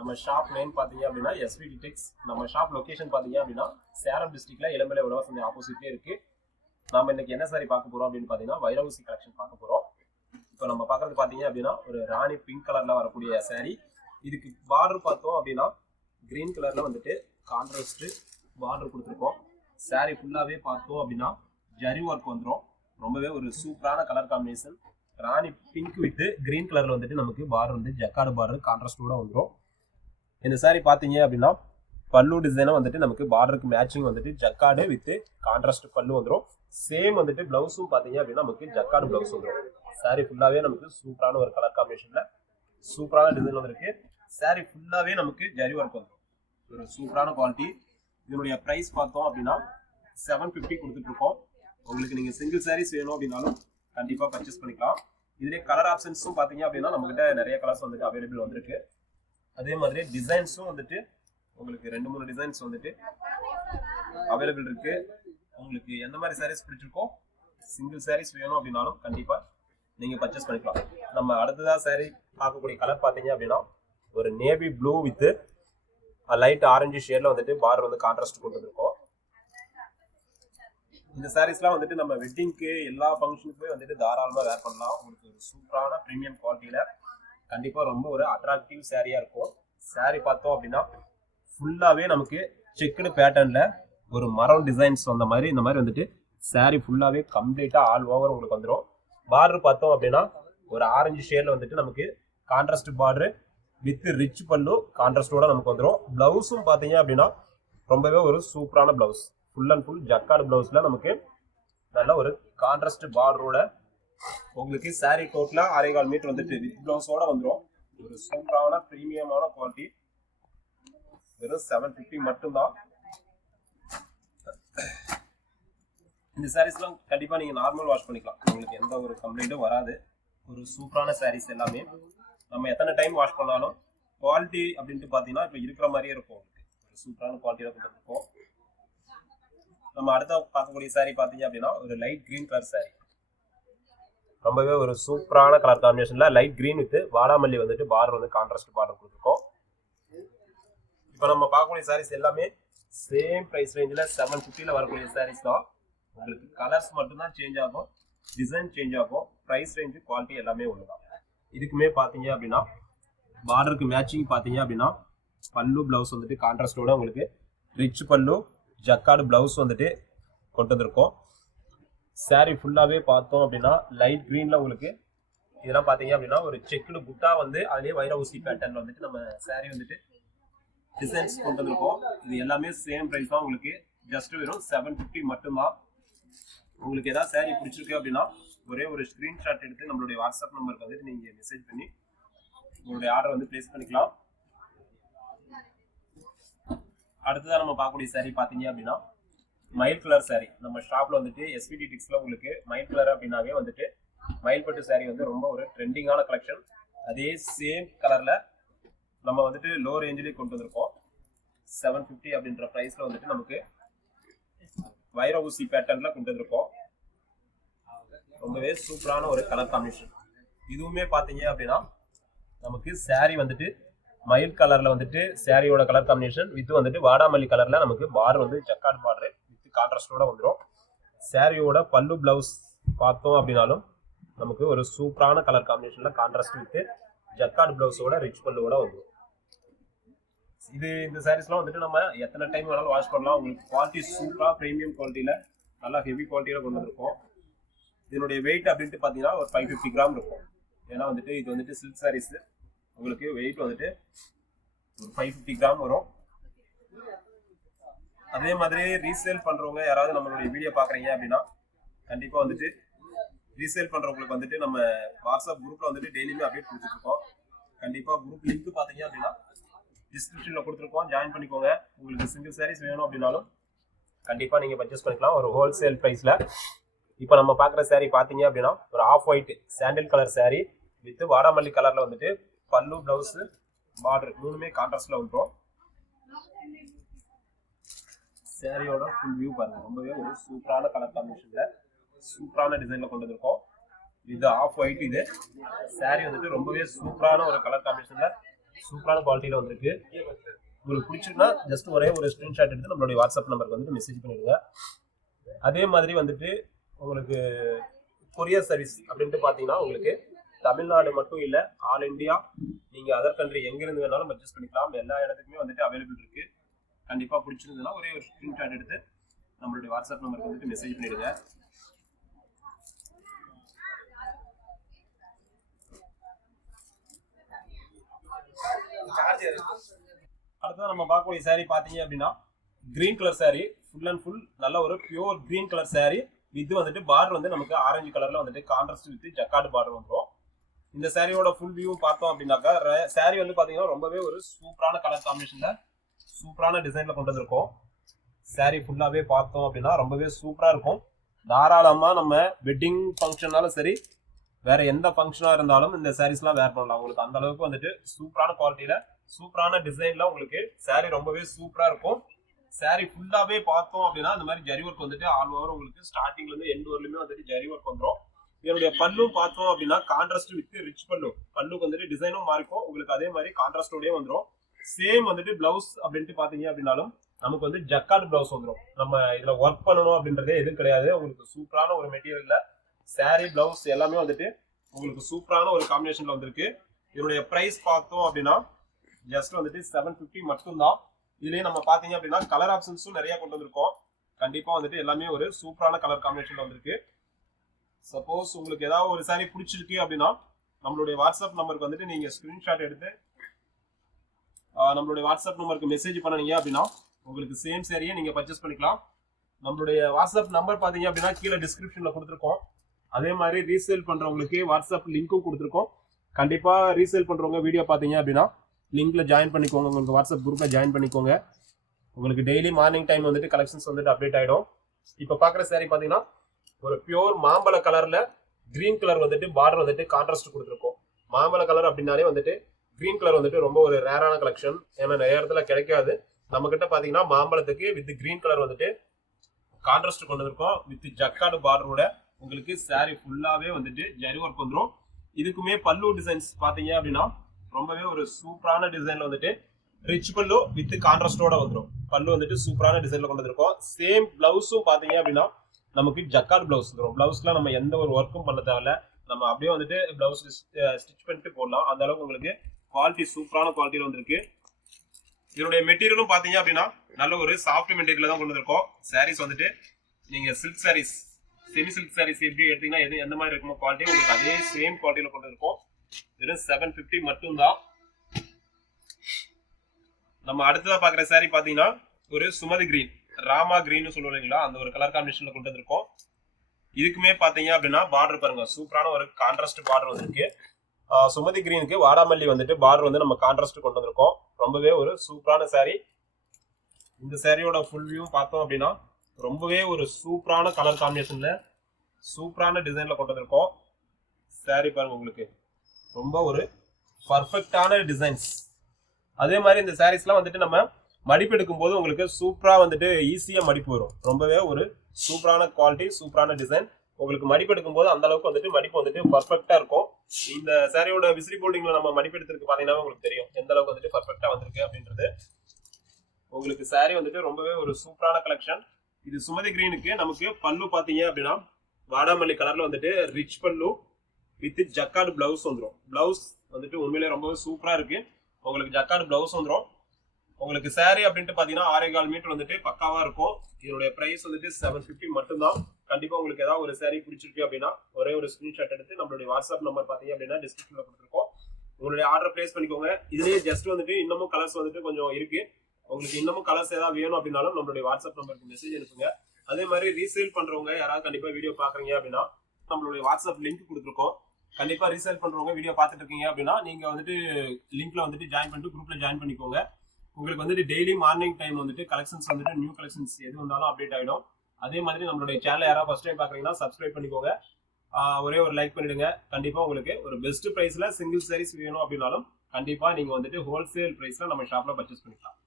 நம்ம shop name பார்த்தீங்க அப்படின்னா எஸ்விடி டெக்ஸ். நம்ம ஷாப் லொகேஷன் பார்த்தீங்க அப்படின்னா சேலம் டிஸ்ட்ரிக்ட்ல இளம்பிள்ளை உழவர் ஆப்போசிட்லேயே இருக்கு. நாம இன்னைக்கு என்ன சாரி பார்க்க போறோம் அப்படின்னு பார்த்தீங்கன்னா வைரவுசி கலெக்ஷன் பார்க்க போறோம். இப்போ நம்ம பார்க்கறது பார்த்தீங்க அப்படின்னா ஒரு ராணி பிங்க் கலர்ல வரக்கூடிய சாரி. இதுக்கு பார்டர் பார்த்தோம் அப்படின்னா கிரீன் கலர்ல வந்துட்டு கான்ட்ராஸ்ட் பார்டர் கொடுத்துருக்கோம். சாரி ஃபுல்லாவே பார்த்தோம் அப்படின்னா ஜரி ஒர்க் வந்துடும். ரொம்பவே ஒரு சூப்பரான colour combination. Rani pink with green கலர்ல வந்துட்டு நமக்கு பார்டர் வந்து ஜக்கார்டு பார்டர் கான்ட்ராஸ்டோட வந்துடும். இந்த சாரி பார்த்தீங்க அப்படின்னா பல்லு டிசைனும் வந்துட்டு நமக்கு பார்டருக்கு மேட்சிங் வந்துட்டு ஜக்கார்டு வித் கான்ட்ராஸ்ட் பல்லு வந்துடும். சேம் வந்துட்டு பிளவுஸும் பார்த்தீங்க அப்படின்னா நமக்கு ஜக்கார்டு பிளவுஸ் வந்துடும். சாரி ஃபுல்லாவே நமக்கு சூப்பரான ஒரு கலர் காம்பினேஷன்ல சூப்பரான டிசைன் வந்துருக்கு. சாரி ஃபுல்லாவே நமக்கு ஜரி ஒர்க் வந்துடும். ஒரு சூப்பரான குவாலிட்டி. இதனுடைய பிரைஸ் பார்த்தோம் அப்படின்னா 750 கொடுத்துட்டு இருக்கோம். உங்களுக்கு நீங்க சிங்கிள் சாரீஸ் வேணும் அப்படின்னாலும் கண்டிப்பா பர்ச்சேஸ் பண்ணிக்கலாம். இதுலேயே கலர் ஆப்ஷன்ஸும் பார்த்தீங்க அப்படின்னா நம்மகிட்ட நிறைய கலர்ஸ் வந்துட்டு அவைலபிள் வந்திருக்கு. அதே மாதிரி டிசைன்ஸும் வந்துட்டு உங்களுக்கு 2-3 டிசைன்ஸ் வந்துட்டு அவைலபிள் இருக்கு. உங்களுக்கு எந்த மாதிரி சாரீஸ் பிடிச்சிருக்கோ சிங்கிள் சாரீஸ் வேணும் அப்படின்னாலும் கண்டிப்பா நீங்க பர்ச்சேஸ் பண்ணிக்கலாம். நம்ம அடுத்ததா சாரி பார்க்கக்கூடிய கலர் பார்த்தீங்க அப்படின்னா ஒரு navy blue with light orange ஷேட்ல வந்துட்டு பார்டர் வந்து கான்ட்ராஸ்ட் கொண்டு வந்திருக்கோம். இந்த சாரீஸ்லாம் வந்துட்டு நம்ம வெட்டிங்க்கு எல்லா ஃபங்க்ஷனுக்குமே வந்துட்டு தாராளமாக வேர் பண்ணலாம். உங்களுக்கு ஒரு சூப்பரான ப்ரீமியம் குவாலிட்டியில கண்டிப்பா ரொம்ப ஒரு அட்ராக்டிவ் சாரியா இருக்கும். சாரி பார்த்தோம் அப்படின்னா ஃபுல்லாவே நமக்கு செக்குடு பேட்டர்ன்ல ஒரு மரம் டிசைன்ஸ் வந்த மாதிரி இந்த மாதிரி வந்துட்டு சாரி ஃபுல்லாவே கம்ப்ளீட்டா ஆல் ஓவர் உங்களுக்கு வந்துடும். பார்டர் பார்த்தோம் அப்படின்னா ஒரு ஆரஞ்சு ஷேட்ல வந்துட்டு நமக்கு கான்ட்ராஸ்ட் பார்டர் வித் ரிச் பல்லு கான்ட்ராஸ்டோட நமக்கு வந்துடும். பிளவுஸும் பார்த்தீங்க அப்படின்னா ரொம்பவே ஒரு சூப்பரான blouse. Full and full jacquard பிளவுஸ்ல நமக்கு நல்ல ஒரு கான்ட்ராஸ்ட் பார்டரோட உங்களுக்கு சாரி டோட்டலா 6.25 மீட்டர் வந்துட்டு வித் பிளவுஸோட வந்துடும். ஒரு சூப்பரான பிரீமியமான குவாலிட்டி. வெறும் 750 மட்டும்தான். இந்த சாரீஸ்லாம் கண்டிப்பா நீங்க நார்மல் வாஷ் பண்ணிக்கலாம். உங்களுக்கு எந்த ஒரு கம்ப்ளைண்ட்டும் வராது. ஒரு சூப்பரான சாரீஸ் எல்லாமே நம்ம எத்தனை டைம் வாஷ் பண்ணாலும் குவாலிட்டி அப்படின்ட்டு பாத்தீங்கன்னா இப்ப இருக்கிற மாதிரியே இருக்கும். ஒரு சூப்பரான குவாலிட்டியில கொடுத்துருக்கோம். நம்ம அடுத்த பார்க்கக்கூடிய சாரி பாத்தீங்க அப்படின்னா ஒரு லைட் கிரீன் கலர் சாரி. ரொம்பவே ஒரு சூப்பரான கலர் காம்பினேஷன்ல லைட் கிரீன் வித் வாடாமல்லி வந்துட்டு பார்டர் வந்து கான்ட்ராஸ்ட் பார்டர் கொடுத்துருக்கோம். இப்போ நம்ம பார்க்கக்கூடிய சாரீஸ் எல்லாமே சேம் பிரைஸ் ரேஞ்சில் 750ல வரக்கூடிய சாரீஸ் தான். உங்களுக்கு கலர்ஸ் மட்டும்தான் சேஞ்ச் ஆகும், டிசைன் சேஞ்ச் ஆகும், பிரைஸ் ரேஞ்சு குவாலிட்டி எல்லாமே ஒண்ணுதான். இதுக்குமே பார்த்தீங்க அப்படின்னா பார்டருக்கு மேட்சிங் பார்த்தீங்க அப்படின்னா பல்லு பிளவுஸ் வந்துட்டு கான்ட்ராஸ்டோட உங்களுக்கு ரிச் பல்லு ஜக்கார்டு பிளவுஸ் வந்துட்டு கொண்டு வந்திருக்கோம். சாரி ஃபுல்லாவே பார்த்தோம் அப்படின்னா லைட் கிரீன்ல உங்களுக்கு இதெல்லாம் பார்த்தீங்க அப்படின்னா ஒரு செக்குடு புட்டா வந்து அதுலேயே வைர ஊசி பேட்டர்ன்ல வந்துட்டு நம்ம சாரி வந்துட்டு டிசைன்ஸ் கொண்டு வந்திருக்கோம். இது எல்லாமே சேம் பிரைஸ் தான். உங்களுக்கு ஜஸ்ட் வெறும் 750 மட்டும்தான். உங்களுக்கு ஏதாவது சாரி பிடிச்சிருக்கு அப்படின்னா ஒரே ஒரு ஸ்கிரீன்ஷாட் எடுத்து நம்மளுடைய வாட்ஸ்அப் நம்பருக்கு வந்துட்டு நீங்க மெசேஜ் பண்ணி உங்களுடைய ஆர்டர் வந்து பிளேஸ் பண்ணிக்கலாம். அடுத்ததான் நம்ம பார்க்கக்கூடிய சாரி பார்த்தீங்க அப்படின்னா மயில் கலர் சாரி. நம்ம ஷாப்ல வந்துட்டு எஸ்விடி டிக்ஸ்ல உங்களுக்கு மயில் கலர் அப்படின்னாவே வந்துட்டு மயில்பட்டு சாரி வந்து ரொம்ப ஒரு ட்ரெண்டிங்கான கலெக்ஷன். அதே சேம் கலர்ல நம்ம வந்துட்டு லோ ரேஞ்சிலே கொண்டு வந்திருக்கோம். 750 அப்படின்ற பிரைஸ்ல வந்துட்டு நமக்கு வைர ஊசி பேட்டர்ன்ல கொண்டு வந்திருக்கோம். ரொம்பவே சூப்பரான ஒரு கலர் காம்பினேஷன். இதுவுமே பாத்தீங்க அப்படின்னா நமக்கு சாரி வந்துட்டு மயில் கலர்ல வந்துட்டு சாரியோட கலர் காம்பினேஷன் வித் வந்துட்டு வாடாமல்லி கலர்ல நமக்கு பார்டர் வந்து ஜக்கார்டு பார்டர் வித் கான்ட்ராஸ்டோட வந்துடும். சாரியோட பல்லு பிளவுஸ் பார்த்தோம் அப்படின்னாலும் நமக்கு ஒரு சூப்பரான கலர் காம்பினேஷன்ல கான்ட்ராஸ்ட் வித் ஜக்கார்டு பிளவுஸோட ரிச் பல்லுவோட வந்துடும். இந்த சாரீஸ்லாம் வந்துட்டு நம்ம எத்தனை டைம் வேணாலும் வாஷ் பண்ணலாம். உங்களுக்கு குவாலிட்டி சூப்பரா பிரீமியம் குவாலிட்டியில நல்லா ஹெவி குவாலிட்டியில கொண்டு வந்திருக்கோம். இதனுடைய வெயிட் அப்படின்ட்டு பாத்தீங்கன்னா ஒரு 550 கிராம் இருக்கும். ஏன்னா வந்துட்டு இது வந்துட்டு சில்க் சாரீஸ் உங்களுக்கு வெயிட் வந்துட்டு ஒரு 550 கிராம் வரும். அதே மாதிரி ரீசேல் பண்றவங்க யாராவது நம்மளுடைய வீடியோ பாக்குறீங்க அப்படின்னா கண்டிப்பா வந்துட்டு ரீசேல் பண்றவங்களுக்கு வந்துட்டு நம்ம வாட்ஸ்அப் குரூப்ல வந்துட்டு டெய்லியுமே அப்டேட் கொடுத்துட்டு இருக்கோம். கண்டிப்பா குரூப் லிங்க் பாத்தீங்க அப்படின்னா டிஸ்கிரிப்ஷன்ல கொடுத்துருக்கோம், ஜாயின் பண்ணிக்கோங்க. உங்களுக்கு சிங்கிள் சாரீஸ் வேணும் அப்படின்னாலும் கண்டிப்பா நீங்க பர்ச்சேஸ் பண்ணிக்கலாம் ஒரு ஹோல்சேல் பிரைஸ்ல. இப்போ நம்ம பார்க்குற சாரீ பார்த்தீங்க அப்படின்னா ஒரு off white sandal colour sari with வாடாமல்லி கலர்ல வந்துட்டு பல்லு பிளவுஸ் பார்டர் மூணுமே கான்ட்ராஸ்ட்ல வந்துடும். சாரியோட ஃபுல் வியூ பாருங்க. ரொம்பவே ஒரு சூப்பரான கலர் காம்பினேஷன்ல சூப்பரான டிசைன்ல கொண்டு வந்திருக்கோம். இது ஆஃப் ஒயிட். இது சாரி வந்துட்டு ரொம்பவே சூப்பரான ஒரு கலர் காம்பினேஷன்ல சூப்பரான குவாலிட்டியில வந்திருக்கு. உங்களுக்கு பிடிச்சிருக்குன்னா ஜஸ்ட் ஒரே ஒரு ஸ்கிரீன்ஷாட் எடுத்து நம்மளுடைய வாட்ஸ்அப் நம்பருக்கு வந்துட்டு மெசேஜ் பண்ணிடுங்க. அதே மாதிரி வந்துட்டு உங்களுக்கு கொரியர் சர்வீஸ் அப்படின்ட்டு பார்த்தீங்கன்னா உங்களுக்கு தமிழ்நாடு மட்டும் இல்லை, ஆல் இண்டியா, நீங்கள் அதர் கண்ட்ரி எங்கேருந்து வேணாலும் பர்ச்சேஸ் பண்ணிக்கலாம். எல்லா இடத்துக்குமே வந்துட்டு அவைலபிள் இருக்கு. கண்டிப்பாக பிடிச்சிருந்ததுன்னா ஒரே ஒரு ஸ்கிரீன்ஷாட் எடுத்து நம்மளுடைய வாட்ஸ்அப் நம்பருக்கு வந்துட்டு மெசேஜ் பண்ணிடுங்க. அடுத்தது நம்ம பார்க்கக்கூடிய சாரீ பார்த்தீங்க அப்படின்னா green colour sari, full and full நல்ல ஒரு பியூர் கிரீன் கலர் சாரீ. இது வந்துட்டு பார்டர் வந்து நமக்கு ஆரஞ்சு கலர்ல வந்துட்டு கான்ட்ராஸ்ட் வித் ஜக்கார்டு பார்டர் வந்துடும். இந்த சாரியோட ஃபுல் வியூ பார்த்தோம் அப்படின்னாக்கா சாரீ வந்து பாத்தீங்கன்னா ரொம்பவே ஒரு சூப்பரான கலர் காம்பினேஷன்ல சூப்பரான டிசைன்ல கொண்டு வந்திருக்கோம். சாரீ ஃபுல்லாவே பார்த்தோம் அப்படின்னா ரொம்பவே சூப்பரா இருக்கும். தாராளமா நம்ம வெட்டிங் ஃபங்க்ஷனாலும் சரி, வேற எந்த ஃபங்க்ஷனா இருந்தாலும் இந்த சாரீஸ்லாம் வேர் பண்ணலாம். உங்களுக்கு அந்த அளவுக்கு வந்துட்டு சூப்பரான குவாலிட்டியில சூப்பரான டிசைன்ல உங்களுக்கு சாரீ ரொம்பவே சூப்பரா இருக்கும். சாரீ ஃபுல்லாவே பார்த்தோம் அப்படின்னா இந்த மாதிரி ஜரி ஒர்க் வந்துட்டு ஆல் ஓவர் உங்களுக்கு ஸ்டார்டிங்ல இருந்து எண்ட் வரலுமே வந்துட்டு ஜரி ஒர்க் வந்துடும். இதனுடைய பல்லும் பார்த்தோம் அப்படின்னா கான்ட்ராஸ்ட் வித் ரிச் பல்லுக்கு வந்துட்டு டிசைனும் மாறிக்கும். உங்களுக்கு அதே மாதிரி கான்ட்ராஸ்டோடய வந்துடும். சேம் வந்துட்டு பிளவுஸ் அப்படின்ட்டு பாத்தீங்க அப்படின்னாலும் நமக்கு வந்து ஜக்கார்டு பிளவுஸ் வந்துடும். நம்ம இதுல ஒர்க் பண்ணணும் அப்படின்றதே எதுவும் கிடையாது. உங்களுக்கு சூப்பரான ஒரு மெட்டீரியல்ல சாரீ பிளவுஸ் எல்லாமே வந்துட்டு உங்களுக்கு சூப்பரான ஒரு காம்பினேஷன்ல வந்திருக்கு. இதனுடைய பிரைஸ் பார்த்தோம் அப்படின்னா ஜஸ்ட் வந்துட்டு 750 மட்டும்தான். இதுலயே நம்ம பாத்தீங்க அப்படின்னா கலர் ஆப்ஷன்ஸும் நிறைய கொண்டு வந்திருக்கோம். கண்டிப்பா வந்துட்டு எல்லாமே ஒரு சூப்பரான கலர் காம்பினேஷன்ல வந்திருக்கு. சப்போஸ் உங்களுக்கு ஏதாவது ஒரு சாரீ பிடிச்சிருக்கு அப்படின்னா நம்மளுடைய வாட்ஸ்அப் நம்பருக்கு வந்துட்டு நீங்க ஸ்கிரீன்ஷாட் எடுத்து நம்மளுடைய வாட்ஸ்அப் நம்பருக்கு மெசேஜ் பண்ணீங்க அப்படின்னா உங்களுக்கு சேம் சாரியை நீங்க பர்ச்சேஸ் பண்ணிக்கலாம். நம்மளுடைய வாட்ஸ்அப் நம்பர் பாத்தீங்க அப்படின்னா கீழே டிஸ்கிரிப்ஷன்ல கொடுத்துருக்கோம். அதே மாதிரி ரீசேல் பண்றவங்களுக்கு வாட்ஸ்அப் லிங்க்கும் கொடுத்துருக்கோம். கண்டிப்பா ரீசேல் பண்றவங்க வீடியோ பாத்தீங்க அப்படின்னா லிங்க்ல ஜாயின் பண்ணிக்கோங்க. உங்களுக்கு வாட்ஸ்அப் குரூப்ல ஜாயின் பண்ணிக்கோங்க. உங்களுக்கு டெய்லி மார்னிங் டைம் வந்துட்டு கலெக்ஷன்ஸ் வந்துட்டு அப்டேட் ஆயிடும். இப்ப பாக்குற சாரி பாத்தீங்கன்னா ஒரு பியூர் மாம்பழ கலர்ல கிரீன் கலர் வந்துட்டு பார்டர் வந்துட்டு கான்ட்ராஸ்ட் கொடுத்துருக்கோம். மாம்பழ கலர் அப்படின்னாலே வந்துட்டு கிரீன் கலர் வந்துட்டு ரொம்ப ஒரு ரேரான கலெக்ஷன். ஏன்னா நிறைய இடத்துல கிடைக்காது. நம்ம கிட்ட பாத்தீங்கன்னா மாம்பழத்துக்கு வித் கிரீன் கலர் வந்துட்டு கான்ட்ராஸ்ட் கொண்டு வந்திருக்கோம். வித் ஜக்கார்டு பார்டரோட உங்களுக்கு சாரி ஃபுல்லாவே வந்துட்டு ஜரி ஒர்க் வந்துடும். இதுக்குமே பல்லு டிசைன்ஸ் பாத்தீங்க அப்படின்னா ரொம்பவே ஒரு சூப்பரான டிசைன்ல வந்துட்டு ரிச் பல்லு வித் கான்ட்ராஸ்டோட வந்துடும். பல்லு வந்துட்டு சூப்பரான டிசைன்ல கொண்டு வந்திருக்கோம். சேம் பிளவுஸும் பாத்தீங்க அப்படின்னா நமக்கு ஜக்கார்டு பிளவுஸ் வந்துடும். பிளவுஸ்ல நம்ம எந்த ஒரு ஒர்க்கும் பண்ண தேவையில்ல. நம்ம அப்படியே வந்துட்டு பிளவுஸ் ஸ்டிச் பண்ணிட்டு போடலாம். அந்த அளவுக்கு உங்களுக்கு குவாலிட்டி சூப்பரான குவாலிட்டியில வந்திருக்கு. இதனுடைய மெட்டீரியலும் பாத்தீங்க அப்படின்னா நல்ல ஒரு சாஃப்ட் மெட்டீரியல் தான் கொண்டு வந்திருக்கோம். சாரீஸ் வந்துட்டு நீங்க silk sarees, semi silk sarees எப்படி எடுத்தீங்கன்னா எந்த மாதிரி இருக்குமோ குவாலிட்டி உங்களுக்கு அதே சேம் குவாலிட்டியில கொண்டு வந்திருக்கோம். வெறும் 750 மட்டும்தான். நம்ம அடுத்ததா பாக்குற சாரி பாத்தீங்கன்னா ஒரு சுமதி கிரீன், ராமா கிரீன் சொல்லுவோம் இல்லைங்களா, அந்த ஒரு கலர் காம்பினேஷன்ல கொண்டு வந்திருக்கோம். இதுக்குமே பாத்தீங்க அப்படின்னா பார்டர் பாருங்க, சூப்பரான ஒரு கான்ட்ராஸ்ட் பார்டர் வந்திருக்கு. சுமதி கிரீனுக்கு வாடாமல்லி வந்துட்டு பார்டர் வந்து நம்ம கான்ட்ராஸ்ட் கொண்டு வந்திருக்கோம். ரொம்பவே ஒரு சூப்பரான சாரி. இந்த சாரியோட ஃபுல் வியூ பார்த்தோம் அப்படின்னா ரொம்பவே ஒரு சூப்பரான கலர் காம்பினேஷன்ல சூப்பரான டிசைன்ல கொண்டு வந்திருக்கோம். சாரி பாருங்க, உங்களுக்கு ரொம்ப ஒரு பர்ஃபெக்டான டிசைன்ஸ். அதே மாதிரி இந்த சாரீஸ்லாம் வந்துட்டு நம்ம மடிப்பு எடுக்கும் போது உங்களுக்கு சூப்பரா வந்துட்டு ஈஸியா மடிப்பு வரும். ரொம்பவே ஒரு சூப்பரான குவாலிட்டி, சூப்பரான டிசைன். உங்களுக்கு மடிப்பு எடுக்கும் போது அந்த அளவுக்கு வந்துட்டு மடிப்பு வந்துட்டு பர்ஃபெக்டா இருக்கும். இந்த சாரியோட விசிறி போல்டிங்ல நம்ம மடிப்பு எடுத்துருக்கு பாத்தீங்கன்னா உங்களுக்கு தெரியும் எந்த அளவுக்கு வந்துட்டு பர்ஃபெக்டா வந்திருக்கு அப்படின்றது. உங்களுக்கு சாரி வந்துட்டு ரொம்பவே ஒரு சூப்பரான கலெக்ஷன். இது சுமதி கிரீனுக்கு நமக்கு பல்லு பாத்தீங்க அப்படின்னா வாடாமல்லி கலர்ல வந்துட்டு ரிச் பல்லு வித் ஜக்கார்டு பிளவுஸ் வந்துடும். பிளவுஸ் வந்துட்டு உண்மையிலே ரொம்பவே சூப்பரா இருக்கு. உங்களுக்கு ஜக்கார்டு பிளவுஸ் வந்துடும். உங்களுக்கு சாரி அப்படின்ட்டு பாத்தீங்கன்னா 6.25 மீட்டர் வந்துட்டு பக்காவா இருக்கும். இதனுடைய பிரைஸ் வந்துட்டு 750 மட்டும்தான். கண்டிப்பா உங்களுக்கு ஏதாவது ஒரு சாரி பிடிச்சிருக்கு அப்படின்னா ஒரே ஒரு ஸ்கிரீன்ஷாட் எடுத்து நம்மளுடைய வாட்ஸ்அப் நம்பர் பாத்தீங்க அப்படின்னா டிஸ்கிரிப்ஷன்ல கொடுத்துருக்கோம். உங்களுடைய ஆர்டர் பிளேஸ் பண்ணிக்கோங்க. இதுலயே ஜஸ்ட் வந்துட்டு இன்னமும் கலர்ஸ் வந்துட்டு கொஞ்சம் இருக்கு. உங்களுக்கு இன்னமும் கலர்ஸ் ஏதாவது வேணும் அப்படின்னாலும் நம்மளுடைய வாட்ஸ்அப் நம்பருக்கு மெசேஜ் அனுப்புங்க. அதே மாதிரி ரீசேல் பண்றவங்க யாராவது கண்டிப்பா வீடியோ பாக்குறீங்க அப்படின்னா நம்மளுடைய வாட்ஸ்அப் லிங்க் கொடுத்துருக்கோம். கண்டிப்பா ரீசேல் பண்றவங்க வீடியோ பார்த்துட்டு இருக்கீங்க அப்படின்னா நீங்க வந்துட்டு லிங்க்ல வந்துட்டு ஜாயின் பண்ணிட்டு குரூப்ல ஜாயின் பண்ணிக்கோங்க. உங்களுக்கு வந்துட்டு டெய்லி மார்னிங் டைம் வந்துட்டு கலெக்ஷன்ஸ் வந்துட்டு நியூ கலெக்ஷன்ஸ் எது வந்தாலும் அப்டேட் ஆயிடும். அதே மாதிரி நம்மளுடைய சேனல் யாராவது ஃபர்ஸ்ட் டைம் பாக்குறீங்கன்னா சப்ஸ்கிரைப் பண்ணிக்கோங்க. ஒரே ஒரு லைக் பண்ணிடுங்க. கண்டிப்பா உங்களுக்கு ஒரு பெஸ்ட் பிரைஸ்ல சிங்கிள் சாரீஸ் வேணும் அப்படின்னாலும் கண்டிப்பா நீங்க வந்துட்டு ஹோல்சேல் பிரைஸ்ல நம்ம ஷாப்ல பர்ச்சேஸ் பண்ணிக்கலாம்.